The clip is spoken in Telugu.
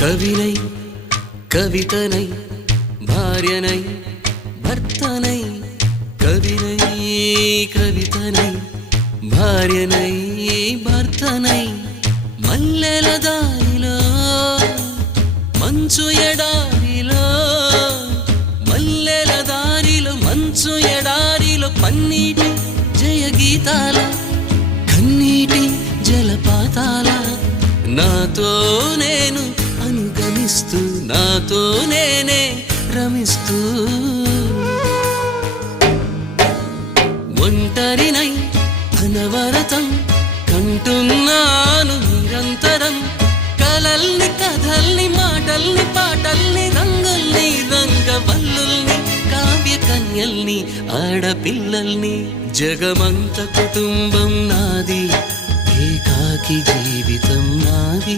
కవినై కవితనై భార్యనై భర్తనై కవినై కవితనై భార్యనై భర్తనై మల్లెల దారిలో మంచు ఎడారిలో మల్లెల దారిలో మంచు ఎడారిలో పన్నీటి జయ గీతాల కన్నీటి జలపాతాల నాతో నేను అనుగమిస్తూ నాతో నేనే రమిస్తూ ఒంటరినై అనవరతం కంటున్నాను నిరంతరం కలల్ని కథల్ని మాటల్ని పాటల్ని రంగుల్ని రంగవల్లుల్ని కావ్య కన్యల్ని ఆడపిల్లల్ని జగమంత కుటుంబం నాది ఏకాకి జీవితం నాది